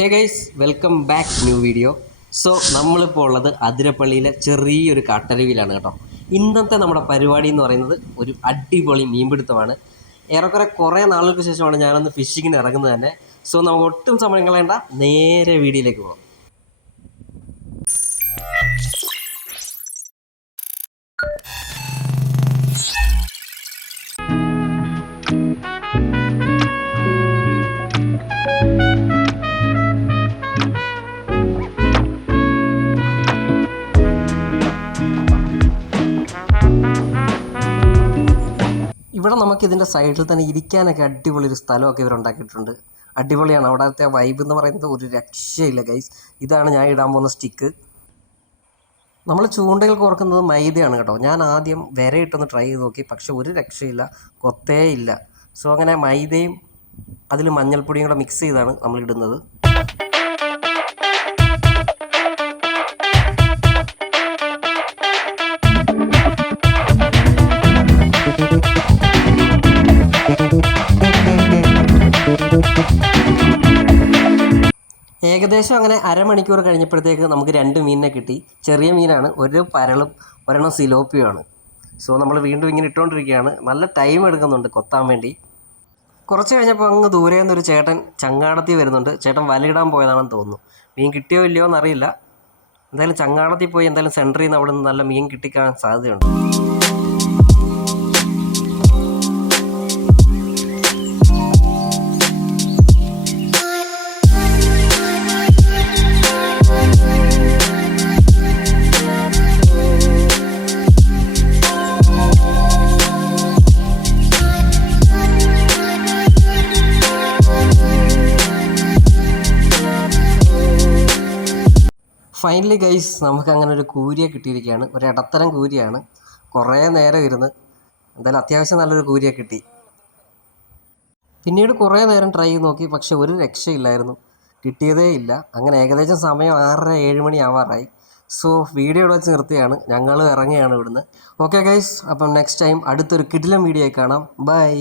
Hey guys, welcome back new video. So നമ്മളിപ്പോൾ ഉള്ളത് അതിരപ്പള്ളിയിലെ ചെറിയൊരു കാട്ടരുവിയിലാണ് കേട്ടോ. ഇന്നത്തെ നമ്മുടെ പരിപാടി എന്ന് പറയുന്നത് ഒരു അടിപൊളി മീൻപിടുത്തമാണ്. ഏറെക്കുറെ കുറേ നാളുകൾക്ക് ശേഷമാണ് ഞാനൊന്ന് ഫിഷിങ്ങിന് ഇറങ്ങുന്നത് തന്നെ. സോ നമുക്ക് ഒട്ടും സമയം കളയേണ്ട, നേരെ വീഡിയോയിലേക്ക് പോകാം. ഇവിടെ നമുക്ക് ഇതിൻ്റെ സൈഡിൽ തന്നെ ഇരിക്കാനൊക്കെ അടിപൊളി ഒരു സ്ഥലമൊക്കെ ഇവരുണ്ടാക്കിയിട്ടുണ്ട്. അടിപൊളിയാണ്. അവിടുത്തെ വൈബ് എന്ന് പറയുന്നത് ഒരു രക്ഷയില്ല ഗൈസ്. ഇതാണ് ഞാൻ ഇടാൻ പോകുന്ന സ്റ്റിക്ക്. നമ്മൾ ചൂണ്ടയിൽ കോർക്കുന്നത് മൈദയാണ് കേട്ടോ. ഞാൻ ആദ്യം വിരയിട്ടൊന്ന് ട്രൈ ചെയ്ത് നോക്കി, പക്ഷെ ഒരു രക്ഷയില്ല, കൊത്തേ ഇല്ല. സോ അങ്ങനെ മൈദയും അതിൽ മഞ്ഞൾപ്പൊടിയും കൂടെ മിക്സ് ചെയ്താണ് നമ്മൾ ഇടുന്നത്. ഏകദേശം അങ്ങനെ അരമണിക്കൂർ കഴിഞ്ഞപ്പോഴത്തേക്ക് നമുക്ക് 2 മീനിനെ കിട്ടി. ചെറിയ മീനാണ്, ഒരു പരളും ഒരെണ്ണം സിലോപ്പിയുമാണ്. സോ നമ്മൾ വീണ്ടും ഇങ്ങനെ ഇട്ടുകൊണ്ടിരിക്കുകയാണ്. നല്ല ടൈം എടുക്കുന്നുണ്ട് കൊത്താൻ വേണ്ടി. കുറച്ച് കഴിഞ്ഞപ്പോൾ അങ്ങ് ദൂരെ നിന്നൊരു ചേട്ടൻ ചങ്ങാടത്തിൽ വരുന്നുണ്ട്. ചേട്ടൻ വലയിടാൻ പോയതാണെന്ന് തോന്നുന്നു. മീൻ കിട്ടിയോ ഇല്ലയോ എന്നറിയില്ല. എന്തായാലും ചങ്ങാടത്തിൽ പോയി എന്തായാലും സെൻറ്ററിൽ നിന്ന് അവിടെ നിന്ന് നല്ല മീൻ കിട്ടിക്കാൻ സാധ്യതയുണ്ട്. ഫൈനലി ഗൈസ്, നമുക്ക് അങ്ങനെ ഒരു കൂരിയെ കിട്ടിയിരിക്കുകയാണ്. ഒരു ഇടത്തരം കൂരിയാണ്. കുറേ നേരം ഇരുന്ന് എന്തായാലും അത്യാവശ്യം നല്ലൊരു കൂരിയെ കിട്ടി. പിന്നീട് കുറേ നേരം ട്രൈ ചെയ്ത് നോക്കി, പക്ഷെ ഒരു രക്ഷയില്ലായിരുന്നു, കിട്ടിയതേ ഇല്ല. അങ്ങനെ ഏകദേശം സമയം 6:30-7 മണി ആവാറായി. സോ വീഡിയോ ഇവിടെ വെച്ച് നിർത്തിയാണ്, ഞങ്ങൾ ഇറങ്ങിയാണ് ഇവിടുന്ന്. ഓക്കെ ഗൈസ്, അപ്പം നെക്സ്റ്റ് ടൈം അടുത്തൊരു കിടിലം വീഡിയോ കാണാം. ബൈ.